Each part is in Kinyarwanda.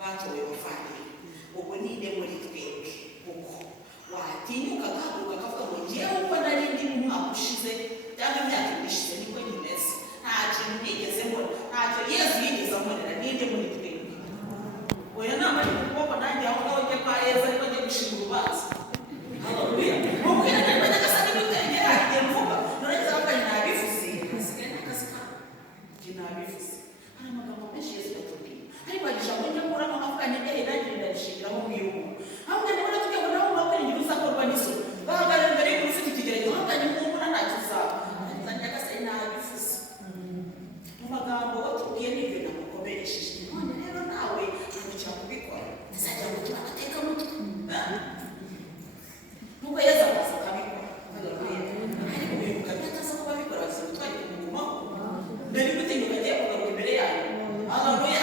batowe bavanye ubu ninde muri twebwe uko watinyuka gahaguruka akavuga ngo ngewe uko nari ndi mu mwaka ushize cyangwa imyaka ishize niko nyimeze, nta kintu nigeze mbona, ntacyo Yesu yigeze ambonera, ninde muri twebwe? Oya nama ari kuboko nanjye aho ngaho njye kwa Yesu ariko njye gushinga urubanza. Haleluya. Mubwira nari bagasa n'ibitengera agiye mvuga none nzavuga nabivuze hasigaye n'akazi kawe njye nabivuze. Hari amagambo menshi Yesu yatubwiye ariko ijambo njye muramo avuga ni nanjye ndabishingiraho mu yuko ahubwo ndabona tugiye kubona aho bakwiringira uzakorwa n'isoni bahagarara imbere y'umuntu ufite ikigeragezo ahubwo umuntu ntacyo uzaba nzajya agasa nabivuze. Mu magambo watubwiye n'ibyo namukomeresheje none rero nawe urukira kubikora ntazajya gutuma amateka mutwe nuko Yesu akaza akabikora. Ariko bivuga byataza kuba bikora basa gutwara umugumaho mbere gutinyuka agiye kugaruka imbere yayo. Haleluya.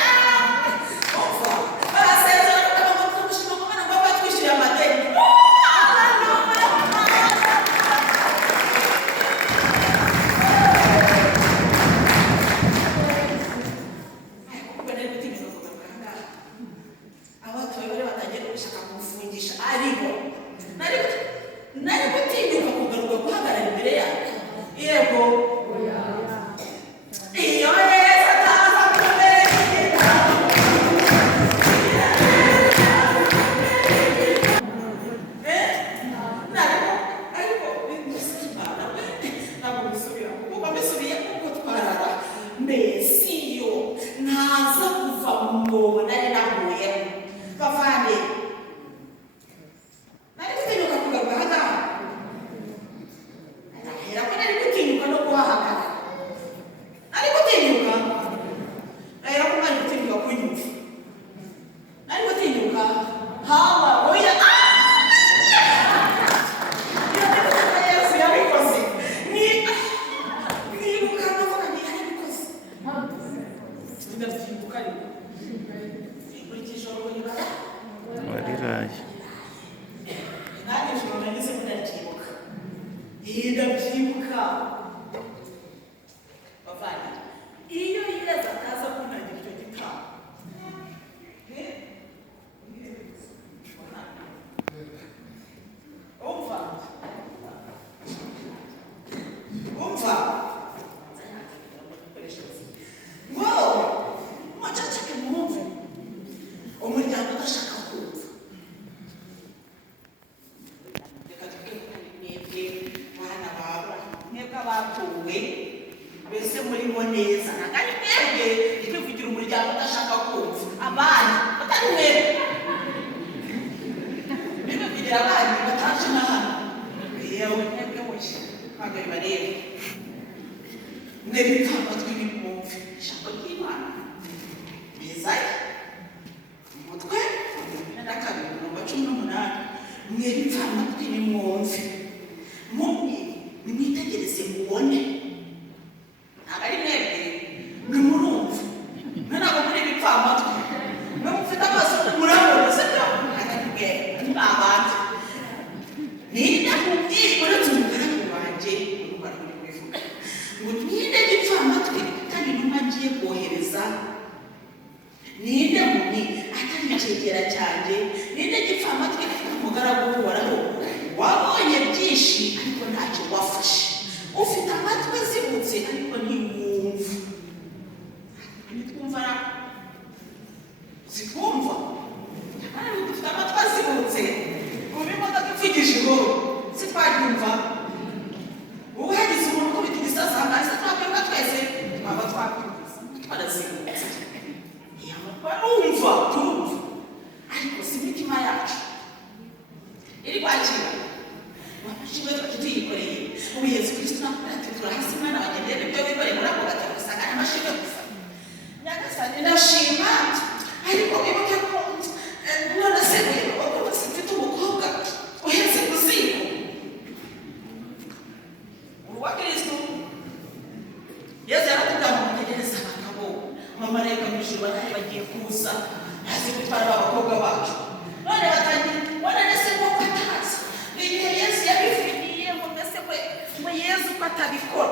Yesu patabikora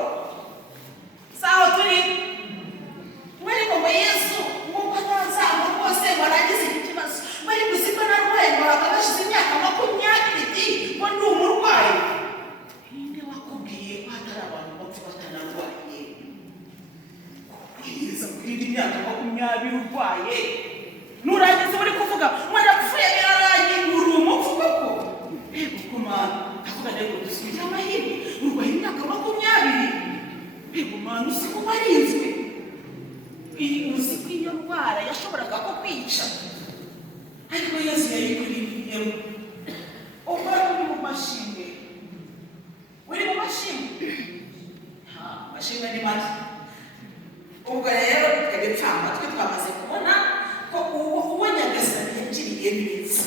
sawa turi muri ngo Yesu ngo kwaza ngo bose baragize makumyabiri urwaye nurangiza uri kuvuga mwarapfuye yaranyingura umupfu koko ego kumana ndavuga rero dusubize amahirwe urwaye imyaka 20 ego mana uzi ko warinzwe uzi ko iyo ndwara yashoboraga ko kwica ariko Yesu yayikuriyemo ubwo uri mu mashini mashini ni make ubwo rero twebwe twe twamaze kubona ko uwo Nyagasani yagiriye neza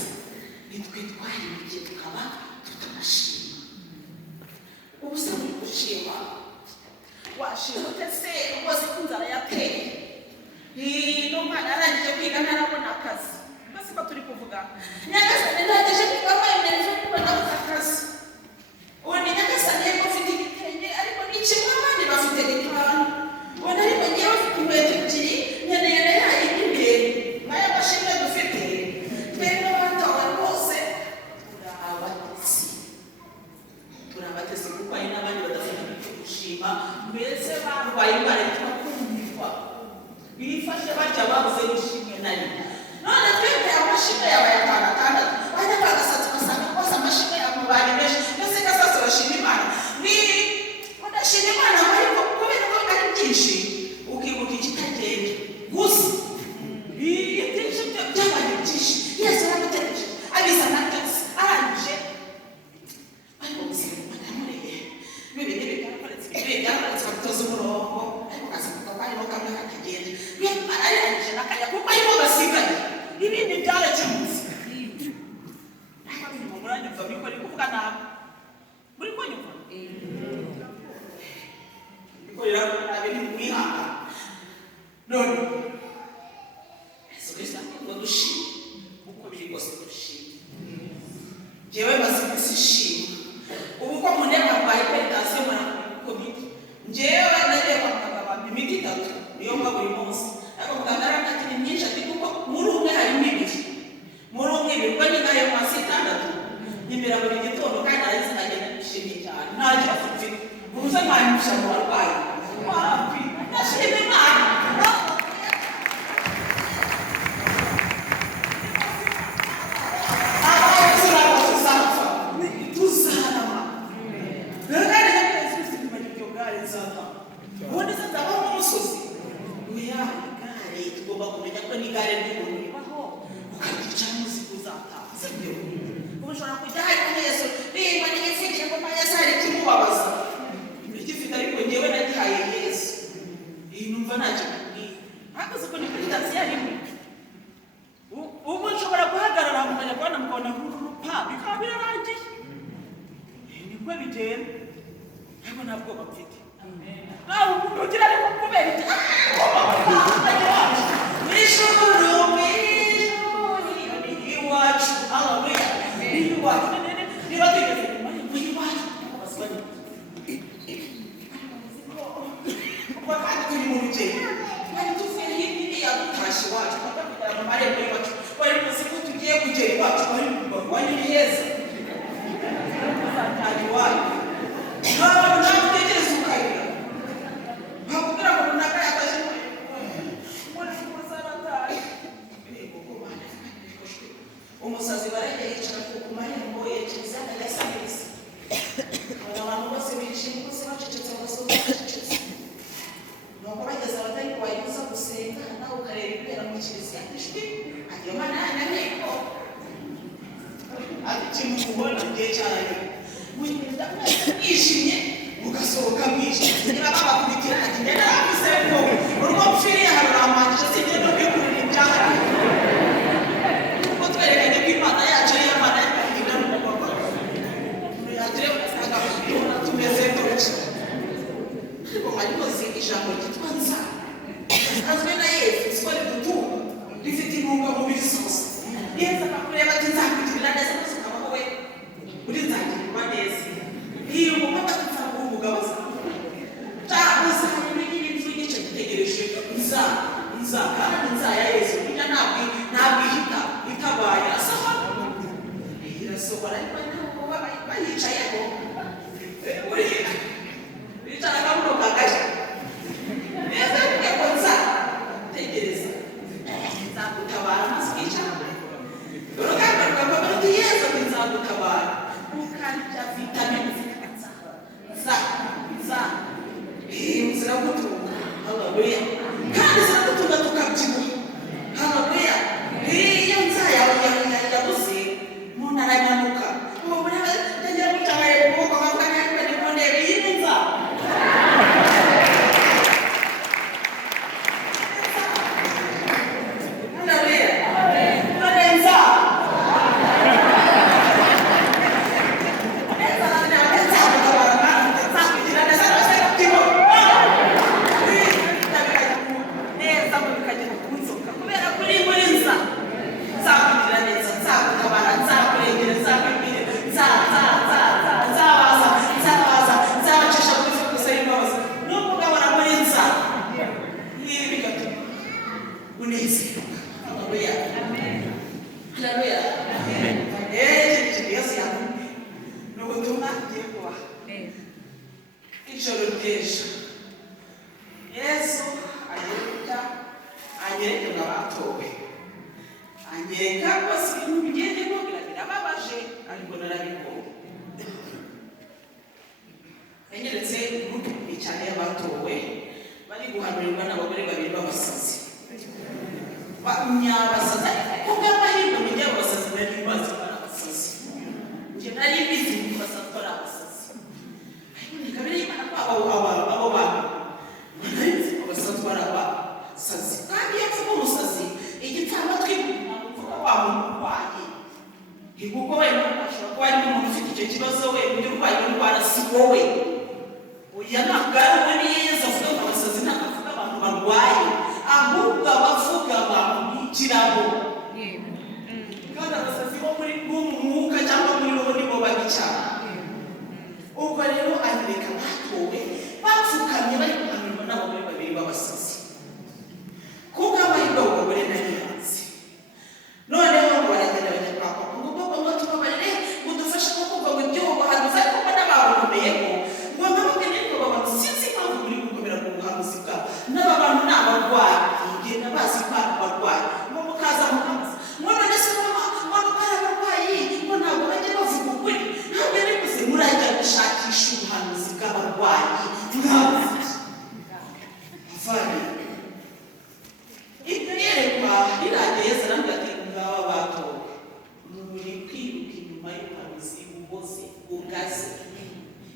nitwe twahiriye tukaba tutamashima ubusa muri gushima washima utese rwose ko inzara yateye n'umwana arangije kwiga ntarabona akazi mbese ko turi kuvuga Nyagasani ndangije kwiga wemereje kubona akazi uwo ni Nyagasani yego ufite igitenge ariko ni kimwe abandi bafite n'itanu ubona ariko ngewe ufite inkweto ebyiri nkeneye na ya yindi imbere n'aya mashini dufite twebwe batawe rwose turabatesi kuko hari n'abandi badafite gushima mbese barwaye indwara yitwa kumirwa bifashe barya babuze n'ishimwe na rimwe none twebwe amashini yabaye atandatu bajya bagasatsi ugasanga rwose amashini yamubanye menshi mbese gasatsi urashima Imana udashima Imana ariko kubera ko ari byinshi ukibuka ikitagenda gusa ibyinshi byabaye byinshi Yesu aramutegereje abizana byose arangije ariko ubuzima bwamureye bibiri byarakoretse batoza umurongo ariko kazavuga ko arimo kamwe kakigenda arangije nakajya kuko arimo basigaye ibindi byarakemutse mu mwanya uva biko ari kuvuga nabi muri ko nyuma bikorera nabi mwihanga none Yesu Kristo ngo dushime uko biri kose dushime jewe basibisi shima ubu ko munema baye pedasiyo mara komite jewe nagiye kwa muganga imiti 3 niyo mba buri munsi ariko muganga arakati myinshi ati kuko muri umwe harimo ibiri muri umwe birwa ni nayo masi 6 nyimera buri gitondo kandi arizi kagenda nishimye cyane ntacyo afite ubuze mwanyusha mu barwayi wapi nashimye Imana nza unezerewe. Haleluya. Amen. Haleluya. Amen. Yesu yavuze n'ubutumwa ngiye kubaha. Ijoro ry'ejo Yesu anyereka abatowe, anyereka rwose ibintu bigende kugira birababaje, ariko narabibonye. Yanyeretse gurupe mbi cyane y'abatowe bari guhanurirwa n'abagore babiri b'abasazi, nyabasazi kuko amahirwe mu gihe abasazi nari bazi ko ari abasazi, njye nari mbizi ko basazi ko ari abasazi, ariko nikabiri y'Imana ko abo bantu nari nzi ko basazi ko ari abasazi. Kandi iyo mvuga umusazi igipfamatwi ntavuga wa muntu urwaye, kuko wenda ashobora kuba ari umuntu ufite icyo kibazo, we undi urwaye indwara si wowe. Oya, ntabwo ari wowe. Ni Yesu avuga ngo abasazi ntabwo avuga abantu barwaye, ahubwo abavuga abantu b'ikirabo. Kandi abasazi bo muri mwuka cyangwa muri bo nibo babi cyane. Ubwo rero anyereka abatowe bapfukamye bari guhanurwa n'abagore babiri b'abasazi, kuko amahirwe abo bagore nari bazi. Noneho ngo baragenda bajya kwa papa ngo papa ngo tubabarire ngo dufashe ko kumva ngo ibyo buhanuzi, ariko mbona babukomeyemo ngo nababwire ariko babantu sinzi impamvu muri gukomera ku buhanuzi bwabo. N'aba bantu ni abarwayi, ngenda bazi ko ari abarwayi, ngo mukaza mukaza ngo none se mama ngo ari abarwayi ngo ntabwo bajya bavuga ukuri. Ntabwo ari gusa murajya gushakisha ubuhanuzi bw'abarwayi mwabuze avanye ibyo yerekwa biragiye. Yesu arambwira ati ngaba batowe muri kwiruka inyuma y'ubuhanuzi buboze bugaze,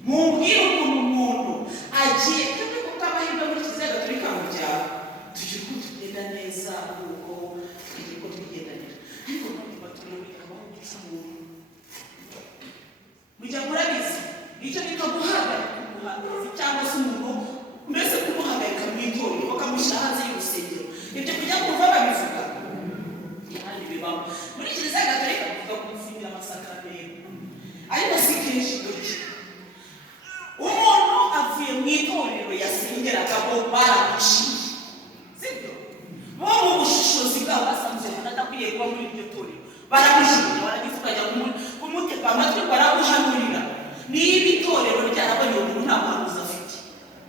mumbwire ukuntu umuntu agiye kandi kuko amahirwe muri Kiliziya Gatolika mu byaro tugira uko tugenda neza, kuko tugira uko twigendanira, ariko kandi baturebe abaho gucumura. Mujya murabizi icyo bita guhagarika umuhanuzi cyangwa se umuntu mbese kumuhagarika mu itorero bakamushyira hanze y'urusengero. Ibyo kujya kuva babivuga kandi bibaho muri Kiliziya Gatolika, bavuga kumufungira amasakaramentu, ariko si kenshi gutya. Umuntu avuye mu itorero yasengeraga bo baramuciye, sibyo? Bo mu bushishozi bwabo basanze umuntu adakwiye kuba muri iryo torero, baramujugunya baragifuka ajya kumutega amatwi, baramuhanurira. Niba itorero ryarabonye umuntu nta muhanuzi afite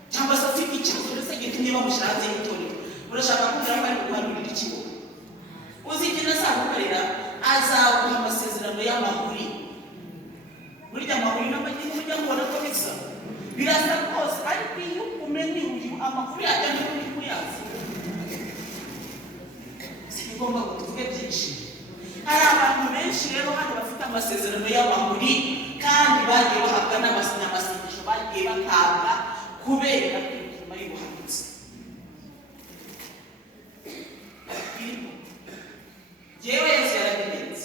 cyangwa se afite ikibazo ndetse gitumye bamushyira hanze y'itorero, urashaka kugira ngo ari guhanurira ikibazo? Uzi ikintu azagukorera? Azaguha amasezerano y'amahuri. Burya amahuri n'amagingo mujya mubona ko bisa birasa rwose, ariko iyo umenye uyu amakuru yajya n'undi kuyazi sinigomba ngo tuvuge byinshi. Hari abantu benshi rero hano bafite amasezerano y'amahuri kandi bagiye bahabwa n'amasengesho bagiye bahabwa kubera inyuma y'ubuhanuzi. Jewe Yesu yarabimenye,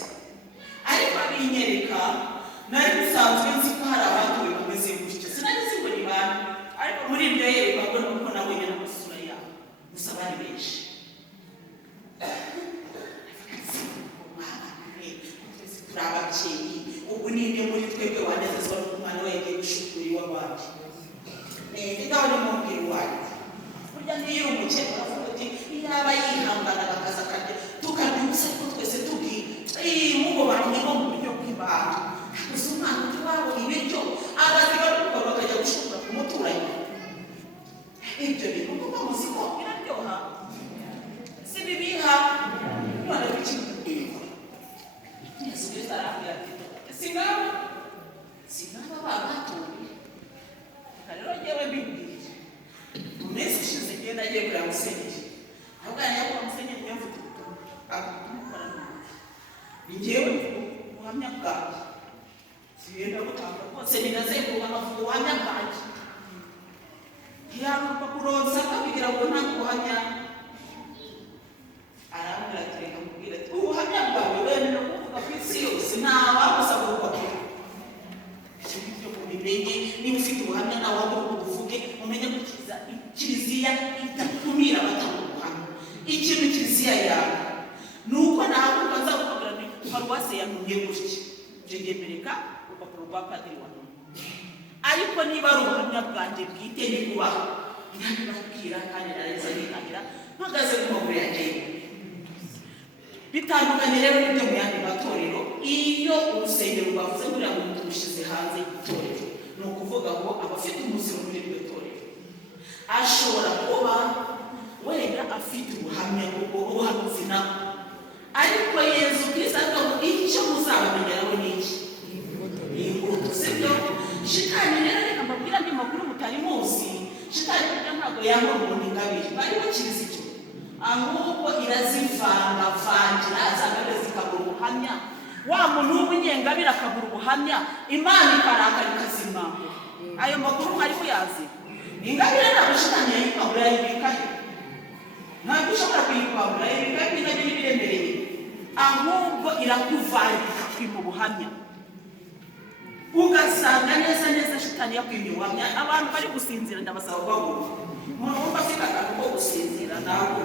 ariko abinyereka nari bisanzwe nzi ko hari abatowe bameze gutyo, sinari nzi ngo ni bande, ariko muri ibyo yerekwa ngo nuko nabonye n'amasura yabo gusa bari benshi. Turi ababyeyi, ubu ninde muri twebwe wanezezwa n'umwana we yagiye gushukura iw'abandi? Ngaho nimubwire uwanyu. Burya niyo uri umukene uravuga uti yaba yihangana bakaza akarya tukarya ubusa, ariko twese tubwira mubo bamenye bo mu buryo bw'ibanga. Gusa umwana ujya wabona ibiryo abaziga n'umugabo bakajya gushukura ku muturanyi. Ibyo bintu kuko muzi ko biraryoha, si bibiha umwana w'ikigo. Yesu Kristo arambwira ati singaba babatowe. Rero njyewe mbibwira mu minsi ishize ngiye nagiye kureba musenyeri, ahubwo yajya musenyeri niyo mvuga ubutumwa akabukora neza. Ni njyewe ubuhamya bwanjye sigenda gutanga rwose, ninazenguruka nkavuga ubuhamya bwanjye. Ntiyampa kuronsa akabigira ngo nta buhamya. Arambwira ati reka mubwire ati ubuhamya bwawe wemerewe kuvuga ku isi yose, ntawagusaba urupapuro. Icyo ngicyo mubimenye, niba ufite ubuhamya nawe wagomba kuvuge, umenye ko Kiliziya idakumira abatanga ubuhamya. Ikintu Kiliziya yawe ni uko nawe ubanza gukabura ni paruwase yantumye gutya, ibyo ngemereka urupapuro rwa padiri wantumye. Ariko niba ari ubuhamya bwanjye bwite ni kubaho, ntabibabwira kandi nareza nitangira mpagaze ku maguru yanjye. bitandukanye rero n'ibyo mu yandi matorero. Iyo urusengero rwavuze kugira ngo turushyize hanze itorero, ni ukuvuga ngo abafite umuziro muri iryo torero ashobora kuba wenda afite ubuhamya ubuhanuzi nawe, ariko Yesu Kristo avuga ngo icyo muzabamenyeraho ni iki? Imbuto, sibyo? Shitani rero reka mbabwira andi makuru mutari muzi. Shitani burya ntabwo yambura umuntu ingabire, ariko kiriza icyo, ahubwo irazivangavangira zangabire zikabura ubuhamya. Wa muntu w'umunyengabire akabura ubuhamya, Imana ikarakara ikazimwambura. Ayo makuru mwari muyazi? Ingabire ntabwo Shitani yayikwambura, yayibikahe? Ntabwo ushobora kuyikwambura, yayibikahe ingabire ibiremereye, ahubwo irakuvangira kwima ubuhamya. Ugasanga neza neza Shitani yakwimye ubuhamya. Abantu bari gusinzira ndabasaba kubabona. Umuntu wumva afite akantu ko gusinzira nawe,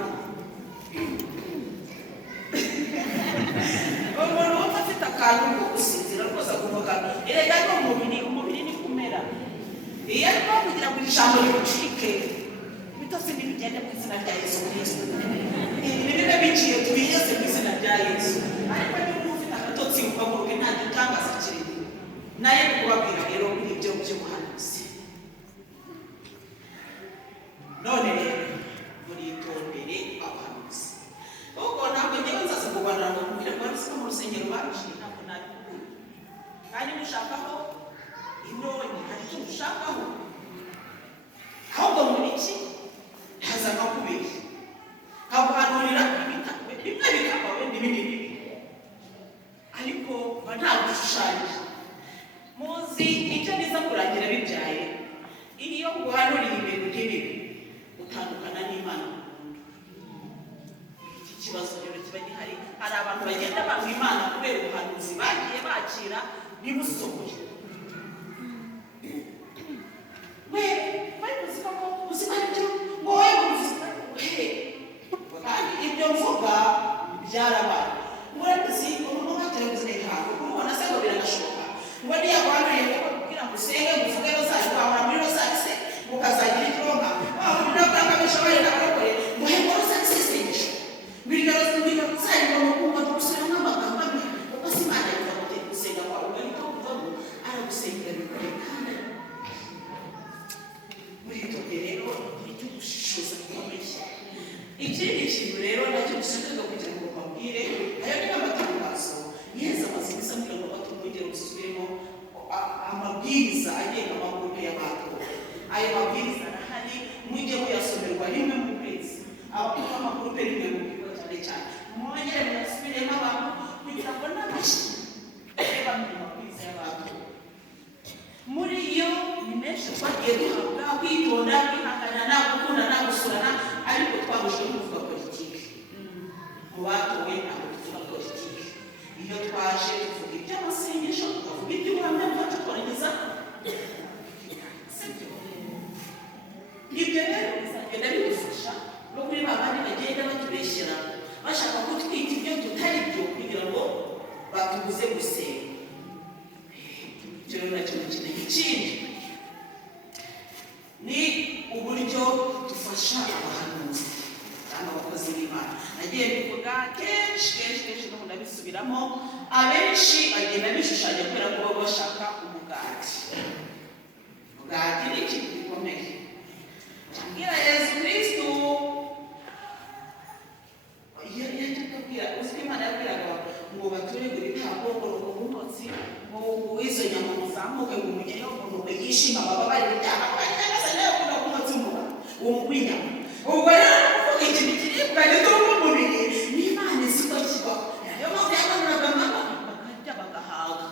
umuntu wumva afite akantu ko gusinzira rwose akuvuga erega ni umubiri ni kumera. Iyo ariko kugira ngo ijambo rimucike bitose n'ibigende mu izina rya Yesu Kristo, nibibe biciye tubigeze mu izina rya Yesu. Ariko niba ufite agatotsi ukavuga nta gitangaza kirimo, naye kubabwira rero ibyo by'ubuhanuzi. None rero muritondere abahanuzi, kuko ntabwo njyewe nzaza kubanira ngo kugira ngo ariko mu rusengero baciye ntabwo nabikunda. Kandi mushakaho indonyi, hari icyo mushakaho, ahubwo muri iki haza akakubeshya kaguhanurira bimwe bikaba wenda ibindi bibi, ariko mba ntabwo ushushanyije. Muzi icyo biza kurangira bibyaye? Iyo guhanuriye ibintu nk'ibi utandukana n'Imana burundu. Iki kibazo rero kiba gihari. Hari abantu bagenda banga Imana kubera ubuhanuzi bagiye bakira ntibusohoye. Bari kuziko ko uzima ibyo ngo wowe uzima kandi ibyo mvuga byarabaye. Murabizi umuntu w'amateleviziyo ntabwo kumubona se ngo biragashoboka ngo niyo aguhanuriye ngo kugira ngo usenge muvuge rozari, wahora muri rozari se mukazagira ikironka, wahora muri rozari bishoboye n'abagore muhemba rozari se isengesho biryo rozari ngo mukumva tugusubiramo amagambo amwe, kuko si Imana yivuga ngo turi gusenga kwawe ugahita wumva ngo aragusengera bikore. Kandi muri ibyo rero icyo gushishoza gukomeye. Ikindi kintu rero nacyo dushaka kugira ngo mbabwire, ayo ni amatangazo Yesu amaze gusa kugira ngo batubwire gusubiremo amabwiriza agenga amagurupe y'abantu. Ayo mabwiriza arahari, mujye muyasomerwa rimwe mu kwezi. Abakuru b'amagurupe rimwe mu bigo cyane cyane mwongere muyasubiremo abantu kugira ngo n'abashyi bamenye amabwiriza y'abantu. Muri yo ni menshi twagiye duhabwa kwitonda, kwihanganira, gukundana, gusurana, ariko twabujwe kuvuga politiki. Mu batowe ntabwo tuvuga politiki. Iyo twaje tuvuga iby'amasengesho, tukavuga iby'ubuhamya bwacu twarangiza ibyo rero bizagenda bidufasha no kuri ba bandi bagenda batubeshyera bashaka kutwita ibyo tutari byo kugira ngo batubuze gusenga. Ibyo rero nacyo mukeneye. Ikindi ni uburyo dufasha abahanuzi cyangwa abakozi b'Imana. Nagiye bivuga kenshi no ndabisubiramo, abenshi bagenda bishushanya kubera ko baba bashaka umugati. Umugati ni ikintu gikomeye. Cyambwira Yesu Kristo yatubwira uzwi Imana yabwiraga ngo baturegure ibyago ngo umutsi ngo izo nyama muzamuke ngo mugeyo ngo yishima baba bari ibyaha kandi nagasa nayo kuno kumutsi mu umwinya. Ubwo rero kuvuga ikintu kiribwa gito mu mubiri n'Imana isiko kiba. Yo mpamvu yabanuraga mama bakajya bagahaga.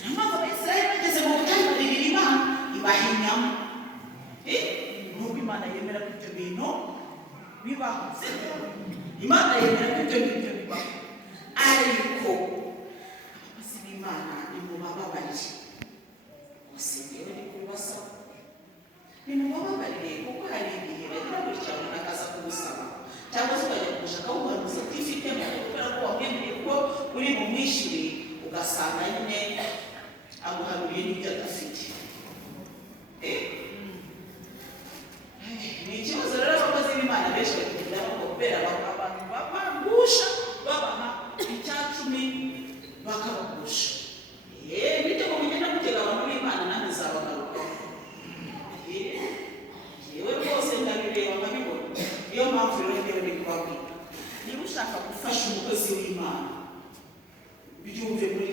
Niyo mpamvu Abisirayeli bageze mu butayu barira Imana ibahinyamo. Nubwo Imana yemera ko ibyo bintu bibaho, Imana yemera ko ibyo bintu bibaho, ariko abakozi b'Imana ni mu bababarire. Gusa ngewe ni kubasaba ni mu bababarire, kuko hari igihe bagira gutya umuntu akaza kugusaba cyangwa se ukajya kumushaka ubuhanuzi utifitemo kubera ko wamwemereye ko uri bumwishyure, ugasanga nyine aguhanuriye n'ibyo adafite. Ni ikibazo rero abakozi b'Imana benshi bakigiramo kubera abantu babangusha babaha ufashe umukozi w'Imana byumve muri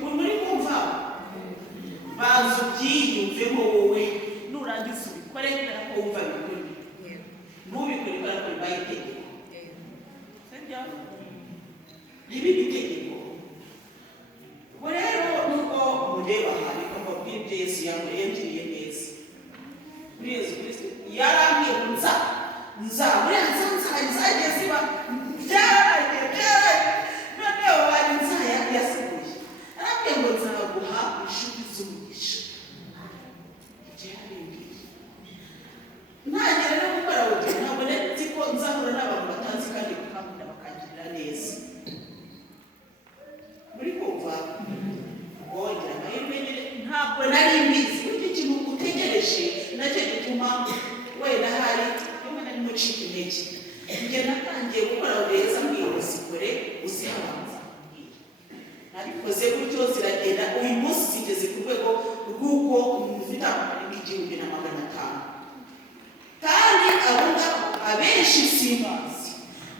wowe muri kumva bazi ubyiyumvemo wowe nurangiza ubikore kubera ko wumva bikuri ntubikore kubera ko bibaye itegeko sibyo ibi itegeko ubwo rero nuko mureba hari ko mbabwira Yesu yamugiriye neza muri Yesu Kristo yarambwiye buriya nzajya ziba byaraye noneho wari nzaya yasiguye arambwiye ngo nzaguha inshuti z'umugisha igihe arembwiye ntagera no gukora ubugeni ntabwo nzi ko nzahura n'abantu batazi kandi bakambwira bakangirira neza muri kumva wongera amahirwe nyine ntabwo nari mbizi burya ikintu utegereje nacyo gituma wenda hari rimwe na rimwe ucika intege njye natangiye gukora neza mwiyozikore uzihabanza nabikoze gutyo ziragenda uyu munsi zigeze ku rwego rw'uko mufite amafaranga 1,500 kandi abo ngabo abenshi simbazi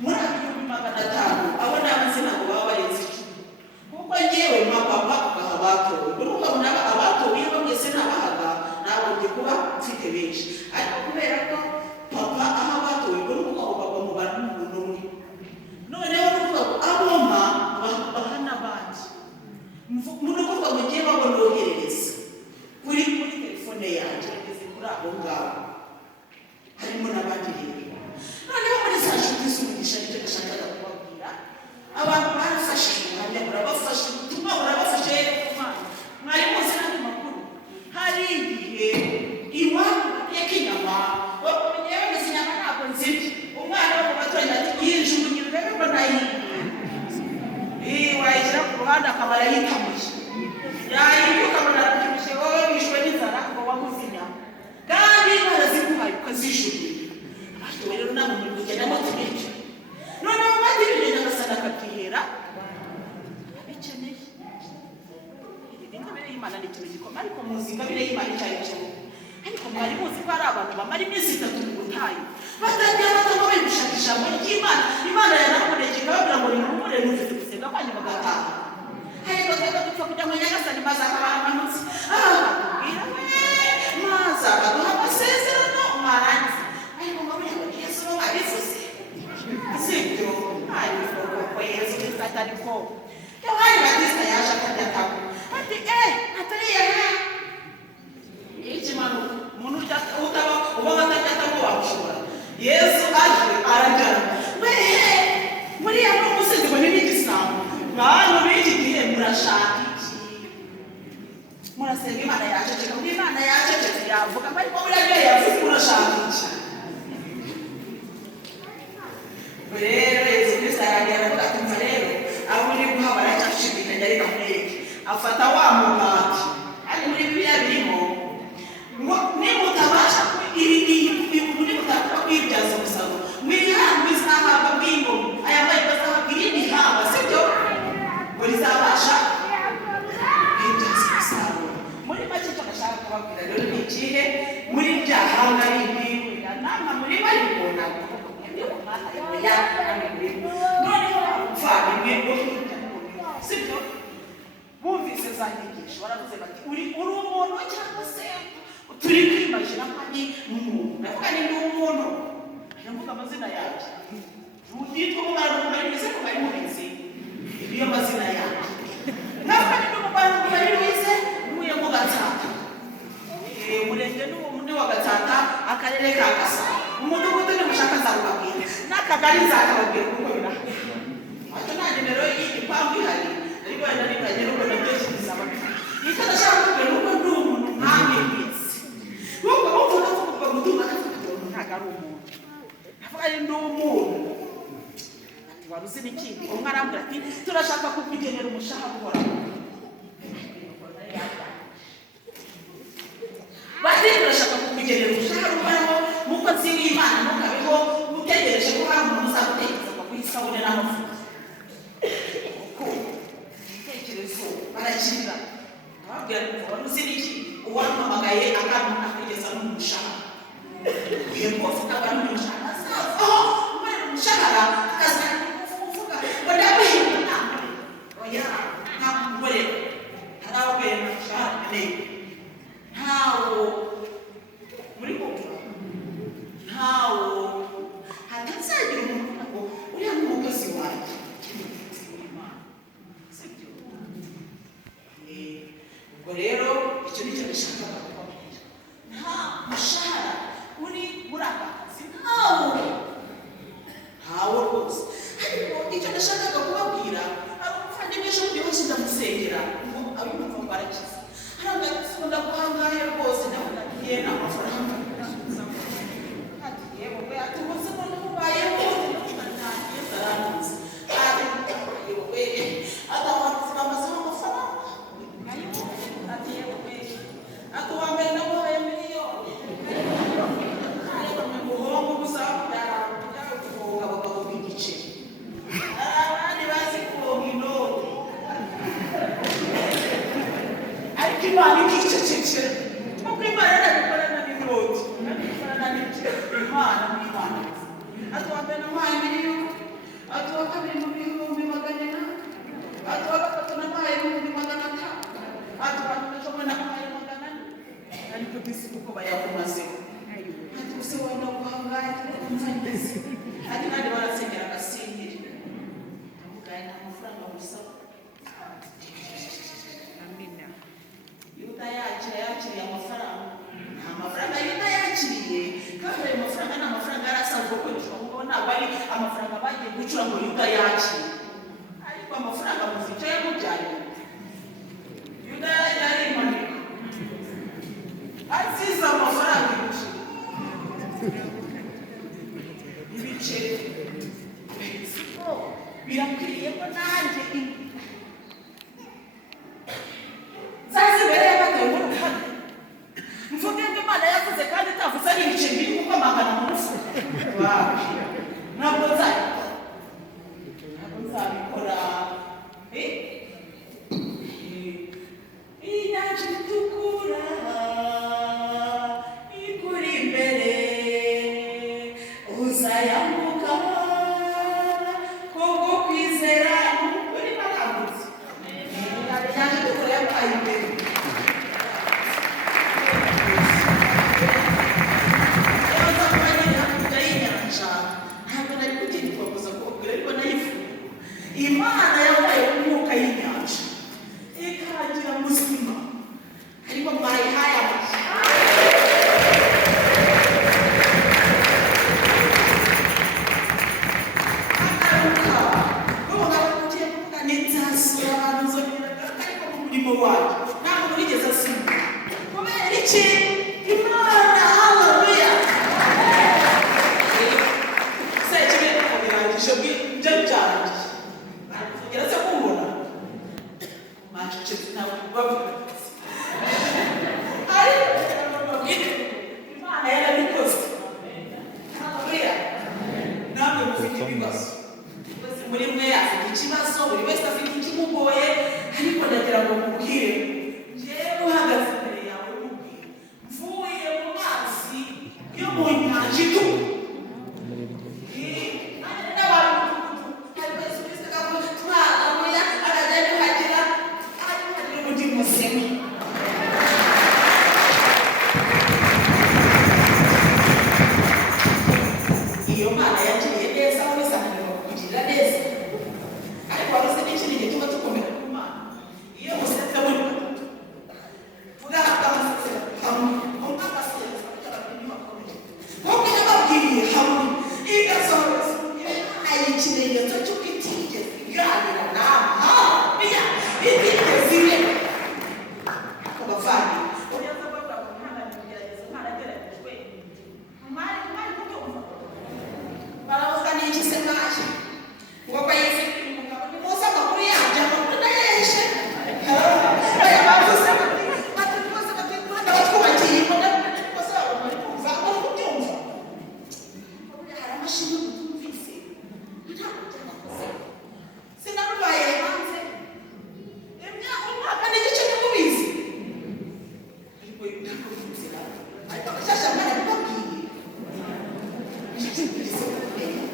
muri 1,500 abo n'abanzi ntabwo baba barenze 10 kuko ngewe mapapa ugaha abatowe urumva munaba abatowe bamwese nabahaga nabonye kuba mfite benshi ariko kubera ko papa aha abatowe urumva ko baba mu bantu n'umwe noneho urumva ko aboma bahana abandi muri kuvuga ngo ngiye babonoherereza kuri telefone yanjye ngeze kuri abo ngabo harimo n'abandi rero noneho muri za nshuti z'umugisha nicyo nashakaga kubabwira abantu barafashije ubuhamya murabafashe ubutumwa burabafashe mwari muzi n'andi makuru hari igihe iwabo bateka inyama bakomeye bameze inyama ntabwo nzibye umwana wo mu batonya ati yinjugunye urebe ko ntayiye wayishyira ku ruhande akaba yitamuye yayiye ukabona arabyibushye wowe wishwe n'inzara ngo waguze inyama kandi baraziguhaye ukazijugunya ariko rero ntabwo muri kugenda mutumenye noneho badirije nyagasana akabyihera abikeneye ingabire y'Imana ni ikintu gikomeye ariko muzi ingabire y'Imana icyo ari cyo ariko mwari muzi ko hari abantu bamara iminsi 3 mu butayu batangira batanga bari gushaka ijambo ry'Imana Imana yaramunegeka babwira ngo nimumure numvise gusenga kwanyu bagataha hari bagenda dupfa kugira ngo nyagasani maze akabamanutse akubwira maze akaduha amasezerano mwarangiza ariko mwabonye ngo Yesu abivuze sibyo ariko ko Yesu atari ko Yohani Batista yaje akajya atago ati atariye ikimano umuntu utaba uba batajya atago wamushobora Yesu aje arajyana muri ya musinzi ngo n'igisambo bantu b'iki gihe murashaka iki murasenga Imana yaceceka ngo Imana yacecetse yavuga ariko buriya yavuze murashaka iki rero Yesu Kristo aragera avuga rero abo uri guha baracyashidikanya ariko amureke afata wa mugati ari muri Bibiliya birimo ngo nimutabasha kwibyaza umusaruro mwihanga izahabwa bw'ingoma aya mayi bazahabwa irindi hamba sibyo ngo rizabasha kwibyaza umusaruro muri make icyo ndashaka kubabwira rero ni ikihe muri bya hanga rindi namwe muri bari kubona noneho umuvandimwe sibyo bumvise za nyigisho baravuze bati uri umuntu cyangwa se turi kwimajina ko ari umuntu ndavuga ni umuntu ndavuga amazina yanjye yitwa umwana umubarize ko bari mubizi iyo mazina yanjye ndavuga ni umwana umubarize uvuye mu Gatsata umurenge n'undi wa Gatsata akarere ka Gasabo umudugudu ni mushaka zababwira n'akagari zakababwira kuko birahari icyo nta nimero y'igipangu ihari ariko wenda nibagera ubwo nabyo kizaba icyo ndashaka kubwira nuko ndi umuntu nkamwe mwese nuko uvuga ko kuva gutunga umuntu ntabwo ari umuntu ndavuga ari ndi umuntu ati wari uzi n'ikindi umwe arambwira ati turashaka kukugenera umushahara uhoraho bati turashaka kukugenera umushahara uhoraho mukozi w'Imana ntukabeho utegereje ko hari umuntu uzagutekereza ngo isabune n'amavuta uko ibitekerezo barakira ababwira ngo wari uzi n'iki uwampamagaye akamuna kugeza n'umushahara uyu rwose ntabwo ari umushahara azavaho imana ikicecekera kuko imana arabikorana n'ibiroti arabikorana n'imana n'imana atuwa mbere namuhaye miliyoni atuwa kabiri mu bihumbi magana inani atuwa gatatu namuhaye ibihumbi magana atanu atuwa gatatu namuhaye magana ane ariko disi kuko bayavumazeho ati use wenda guhangaye nzageze ati kandi barasenyera agasingiri ndamugaye nta mafaranga musaba yuda yakiriye amafaranga nta mafaranga yuda yakiriye kandi ayo mafaranga ni amafaranga yari asanzwe akoreshwa kuko ntabwo ari amafaranga bagiye gucura ngo yuda yakire ariko amafaranga muzicyo yamujyanye yuda yari impanuka asize amafaranga ibiceri birakwiriye ko nanjye zazibereye batawe mu ruhande mvuge ngo imana yavuze kandi itavuze ari ibiceri biri kuko amagana mu mufuka ntabwo nzabikora inyanja itukura ikuri imbere uzayambuka kubwo kwizera uri baragutse inyanja itukura yabaye imbere yaza kubagera hakurya y'inyanja ntabwo nari kugira kuza kubabwira ariko nayifuza imana yabaye umwuka y'inyanja ikagira muzima ariko mwayihaye amashyi wacu ntabwo urigeze asimba kubera iki imana haleluya se kibe kabirangije byo byanjye kugira se kumbona macece nawe bavuga imana yarabikoze haleluya ntabwo mufite ibibazo muri mwe afite ikibazo buri wese afite ikimugoye ariko ndagira ngo mubwire njyewe uhagaze imbere yawe mubwire mvuye mu mazi yo mu nyanja itukura n'abantu hari wese ufite akavuga twagabuya akajya yuhagira yuhagira undi muzima iyo mana yagiriye neza wese ananirwa kukugirira neza ariko wabuze n'ikindi gihe tuba tukomera ku mana iyo musetse muri batatu urahabwa amasezerano hamwe umwe agasezerano cy'abantu bakomeye nk'uko yababwiye hamwe igasohora ay'ikimenyetso cy'uko